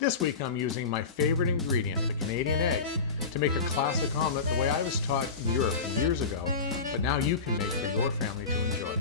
This week I'm using my favorite ingredient, the Canadian egg, to make a classic omelette the way I was taught in Europe years ago, but now you can make for your family to enjoy.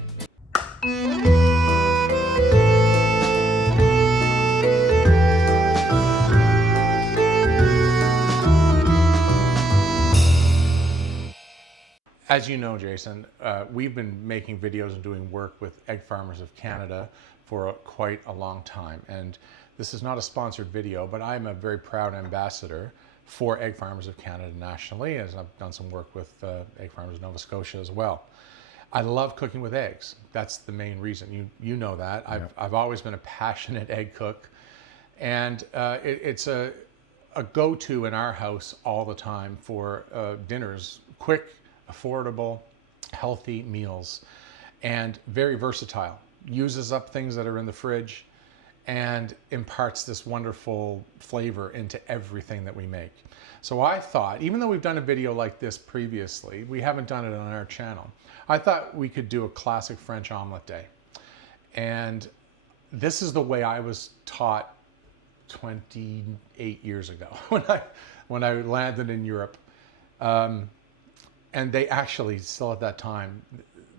As you know, Jason, we've been making videos and doing work with Egg Farmers of Canada for quite a long time. And this is not a sponsored video, but I'm a very proud ambassador for Egg Farmers of Canada nationally, as I've done some work with Egg Farmers of Nova Scotia as well. I love cooking with eggs. That's the main reason. You know that. I've always been a passionate egg cook. And it's a go-to in our house all the time for dinners, quick, affordable, healthy meals, and very versatile. Uses up things that are in the fridge and imparts this wonderful flavor into everything that we make. So I thought, even though we've done a video like this previously, we haven't done it on our channel. I thought we could do a classic French omelet day. And this is the way I was taught 28 years ago when I landed in Europe. And they actually, still at that time,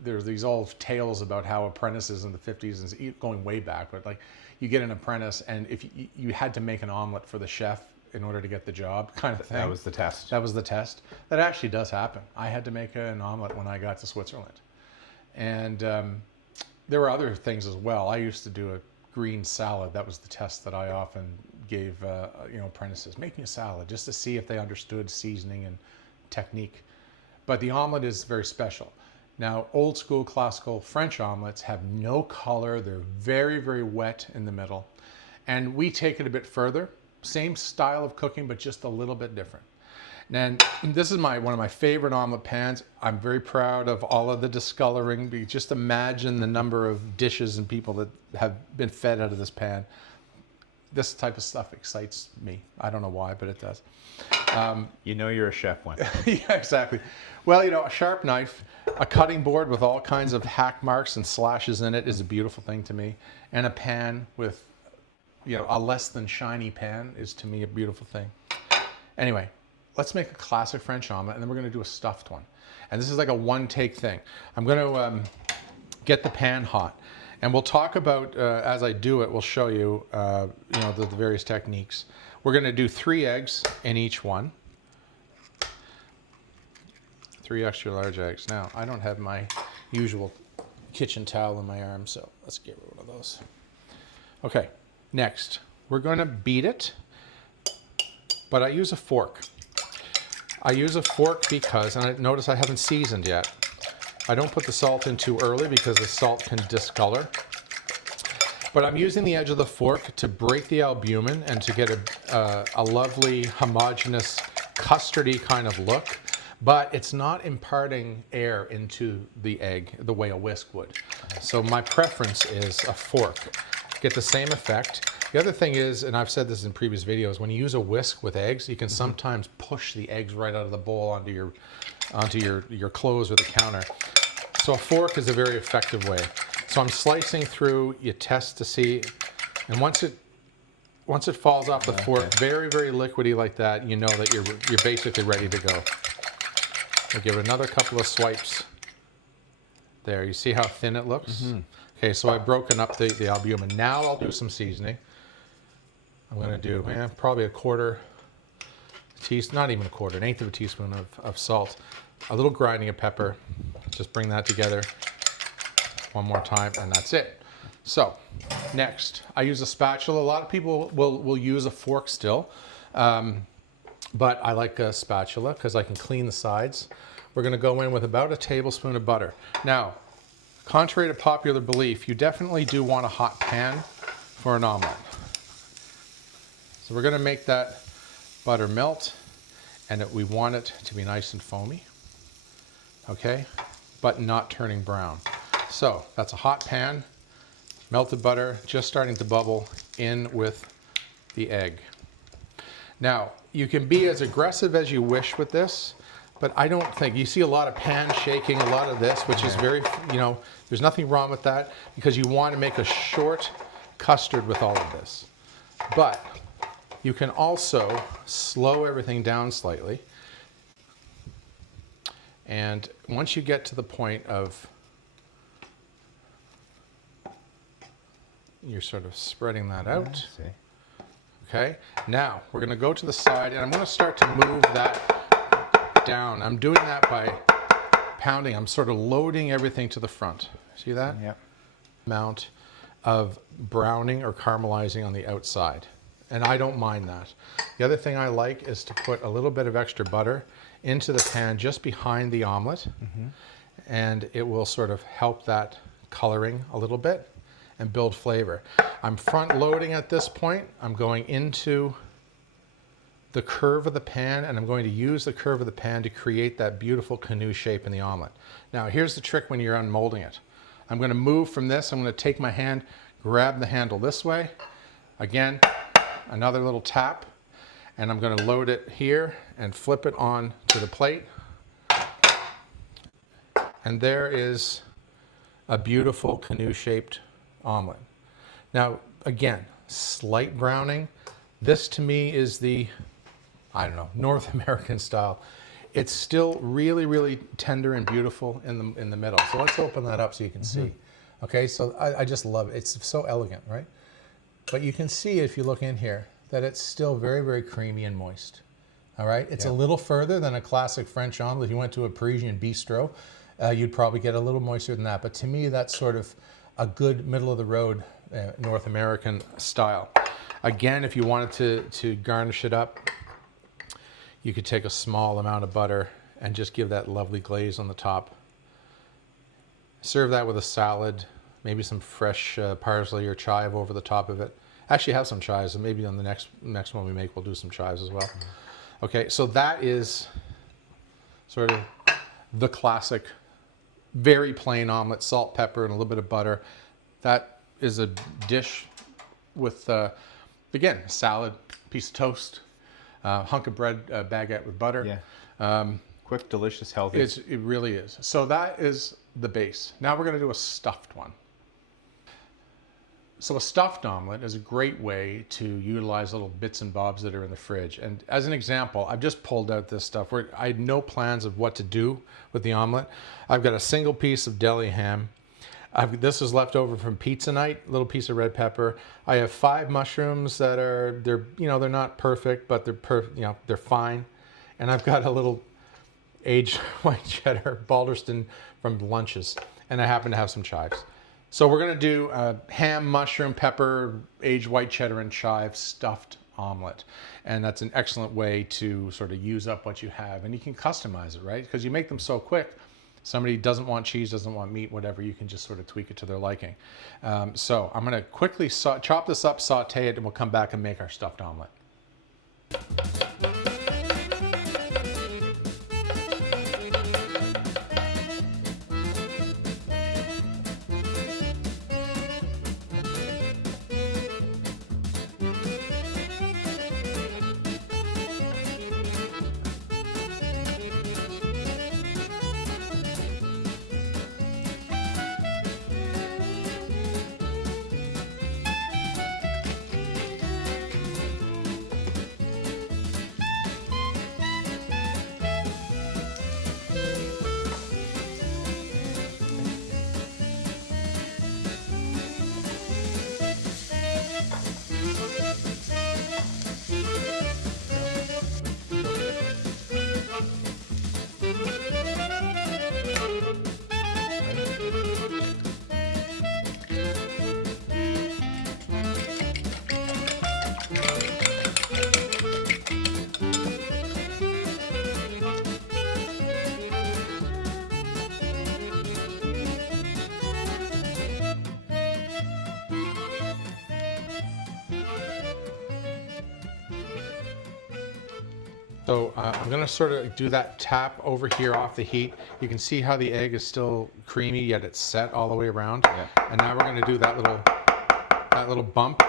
there's these old tales about how apprentices in the 50s, and going way back, but like you get an apprentice and if you had to make an omelet for the chef in order to get the job, kind of thing. That was the test. That was the test. That actually does happen. I had to make an omelet when I got to Switzerland. And there were other things as well. I used to do a green salad. That was the test that I often gave apprentices, making a salad, just to see if they understood seasoning and technique. But the omelet is very special. Now, old school classical French omelets have no color. They're very, very wet in the middle. And we take it a bit further. Same style of cooking, but just a little bit different. And this is one of my favorite omelet pans. I'm very proud of all of the discoloring. Just imagine the number of dishes and people that have been fed out of this pan. This type of stuff excites me. I don't know why, but it does. You know you're a chef when. Yeah, exactly. Well, a sharp knife, a cutting board with all kinds of hack marks and slashes in it is a beautiful thing to me. And a pan with, a less than shiny pan is to me a beautiful thing. Anyway, let's make a classic French omelet, and then we're going to do a stuffed one. And this is like a one-take thing. I'm going to get the pan hot. And we'll talk about, as I do it, we'll show you, the various techniques. We're going to do 3 eggs in each one. 3 extra large eggs. Now, I don't have my usual kitchen towel in my arm, so let's get rid of those. Okay, next, we're going to beat it, but I use a fork. I use a fork because, and notice I haven't seasoned yet. I don't put the salt in too early because the salt can discolor. But I'm using the edge of the fork to break the albumin and to get a lovely, homogeneous, custardy kind of look. But it's not imparting air into the egg the way a whisk would. So my preference is a fork. Get the same effect. The other thing is, and I've said this in previous videos, when you use a whisk with eggs, you can sometimes push the eggs right out of the bowl onto your clothes or the counter. So a fork is a very effective way. So I'm slicing through, you test to see, and once it falls off the fork, very, very liquidy like that, you know that you're basically ready to go. We'll give it another couple of swipes. There, you see how thin it looks? Mm-hmm. Okay, so I've broken up the albumin. Now I'll do some seasoning. I'm going to do probably a quarter teaspoon, not even a quarter, 1/8 of a teaspoon of salt, a little grinding of pepper. Just bring that together one more time, and that's it. So next, I use a spatula. A lot of people will use a fork still, but I like a spatula because I can clean the sides. We're going to go in with about a tablespoon of butter. Now, contrary to popular belief, you definitely do want a hot pan for an omelet. So we're going to make that butter melt, and we want it to be nice and foamy, okay, but not turning brown. So that's a hot pan, melted butter, just starting to bubble in with the egg. Now, you can be as aggressive as you wish with this, but I don't think, you see a lot of pan shaking, a lot of this, which is very, there's nothing wrong with that because you want to make a short custard with all of this. But You can also slow everything down slightly. And once you get to the point of you're sort of spreading that out. I see. Okay, now we're going to go to the side and I'm going to start to move that down. I'm doing that by pounding. I'm sort of loading everything to the front. See that? Yep. Amount of browning or caramelizing on the outside. And I don't mind that. The other thing I like is to put a little bit of extra butter into the pan just behind the omelet. And it will sort of help that coloring a little bit and build flavor. I'm front loading at this point. I'm going into the curve of the pan and I'm going to use the curve of the pan to create that beautiful canoe shape in the omelet. Now here's the trick when you're unmolding it. I'm going to move from this. I'm going to take my hand, grab the handle this way. Again, another little tap, and I'm going to load it here and flip it on to the plate. And there is a beautiful canoe-shaped omelet. Now, again, slight browning. This to me is the, I don't know, North American style. It's still really, really tender and beautiful in the middle. So let's open that up so you can see. Okay, so I just love it. It's so elegant, right? But you can see if you look in here that it's still very, very creamy and moist. All right, it's a little further than a classic French omelet. If you went to a Parisian bistro, you'd probably get a little moister than that. But to me, that's sort of a good middle of the road North American style. Again, if you wanted to garnish it up, you could take a small amount of butter and just give that lovely glaze on the top. Serve that with a salad, maybe some fresh parsley or chive over the top of it. Actually have some chives, and maybe on the next one we make, we'll do some chives as well. Okay, so that is sort of the classic, very plain omelet, salt, pepper, and a little bit of butter. That is a dish with, again, salad, piece of toast, hunk of bread, baguette with butter. Yeah. Quick, delicious, healthy. It really is. So that is the base. Now we're going to do a stuffed one. So a stuffed omelet is a great way to utilize little bits and bobs that are in the fridge. And as an example, I've just pulled out this stuff where I had no plans of what to do with the omelet. I've got a single piece of deli ham. This is left over from pizza night, a little piece of red pepper. I have 5 mushrooms that are, they're not perfect, but they're fine. And I've got a little aged white cheddar Balderston from lunches. And I happen to have some chives. So we're going to do a ham, mushroom, pepper, aged white cheddar, and chive stuffed omelet. And that's an excellent way to sort of use up what you have. And you can customize it, right? Because you make them so quick. Somebody doesn't want cheese, doesn't want meat, whatever, you can just sort of tweak it to their liking. So I'm going to quickly chop this up, saute it, and we'll come back and make our stuffed omelet. So I'm going to sort of do that tap over here off the heat. You can see how the egg is still creamy, yet it's set all the way around. Yeah. And now we're going to do that little bump,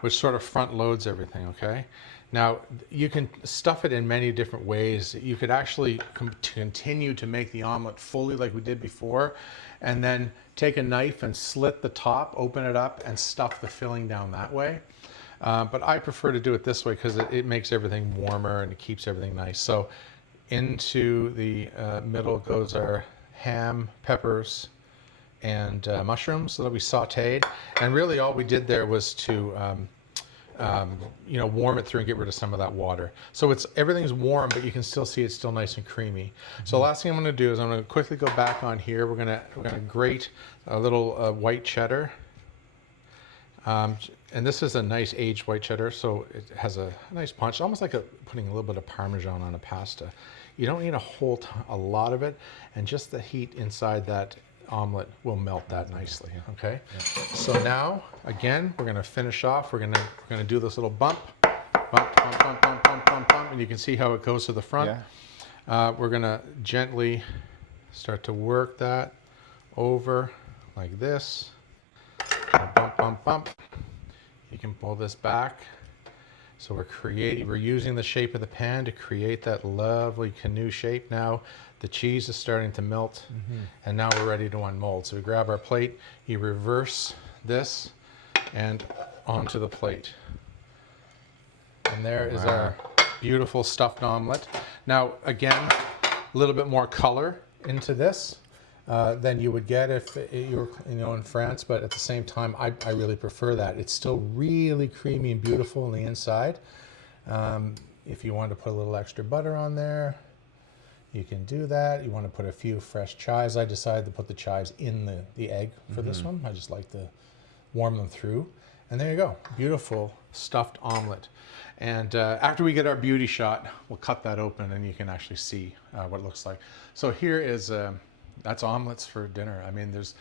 which sort of front loads everything, okay? Now, you can stuff it in many different ways. You could actually continue to make the omelet fully like we did before, and then take a knife and slit the top, open it up, and stuff the filling down that way. But I prefer to do it this way because it makes everything warmer and it keeps everything nice. So into the middle goes our ham, peppers, and mushrooms that we sauteed. And really all we did there was to warm it through and get rid of some of that water. So everything's warm, but you can still see it's still nice and creamy. So the last thing I'm going to do is I'm going to quickly go back on here. We're going to grate a little white cheddar. And this is a nice aged white cheddar, so it has a nice punch, almost like putting a little bit of Parmesan on a pasta. You don't need a lot of it, and just the heat inside that omelet will melt that nicely. Okay. Yeah. So now, again, we're going to finish off. We're going to do this little bump, and you can see how it goes to the front. Yeah. We're going to gently start to work that over like this. Bump, bump, bump. You can pull this back. So we're using the shape of the pan to create that lovely canoe shape. Now the cheese is starting to melt, and now we're ready to unmold. So we grab our plate, you reverse this, and onto the plate. And there is our beautiful stuffed omelet. Now again, a little bit more color into this than you would get if you were in France, but at the same time, I really prefer that. It's still really creamy and beautiful on the inside. If you want to put a little extra butter on there, you can do that. You want to put a few fresh chives. I decided to put the chives in the egg for this one. I just like to warm them through. And there you go, beautiful stuffed omelet. And after we get our beauty shot, we'll cut that open and you can actually see what it looks like. So here is that's omelets for dinner. I mean, there's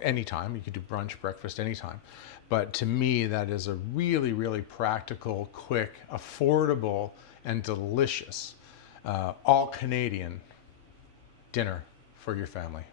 anytime. You could do brunch, breakfast, anytime. But to me, that is a really, really practical, quick, affordable, and delicious all Canadian dinner for your family.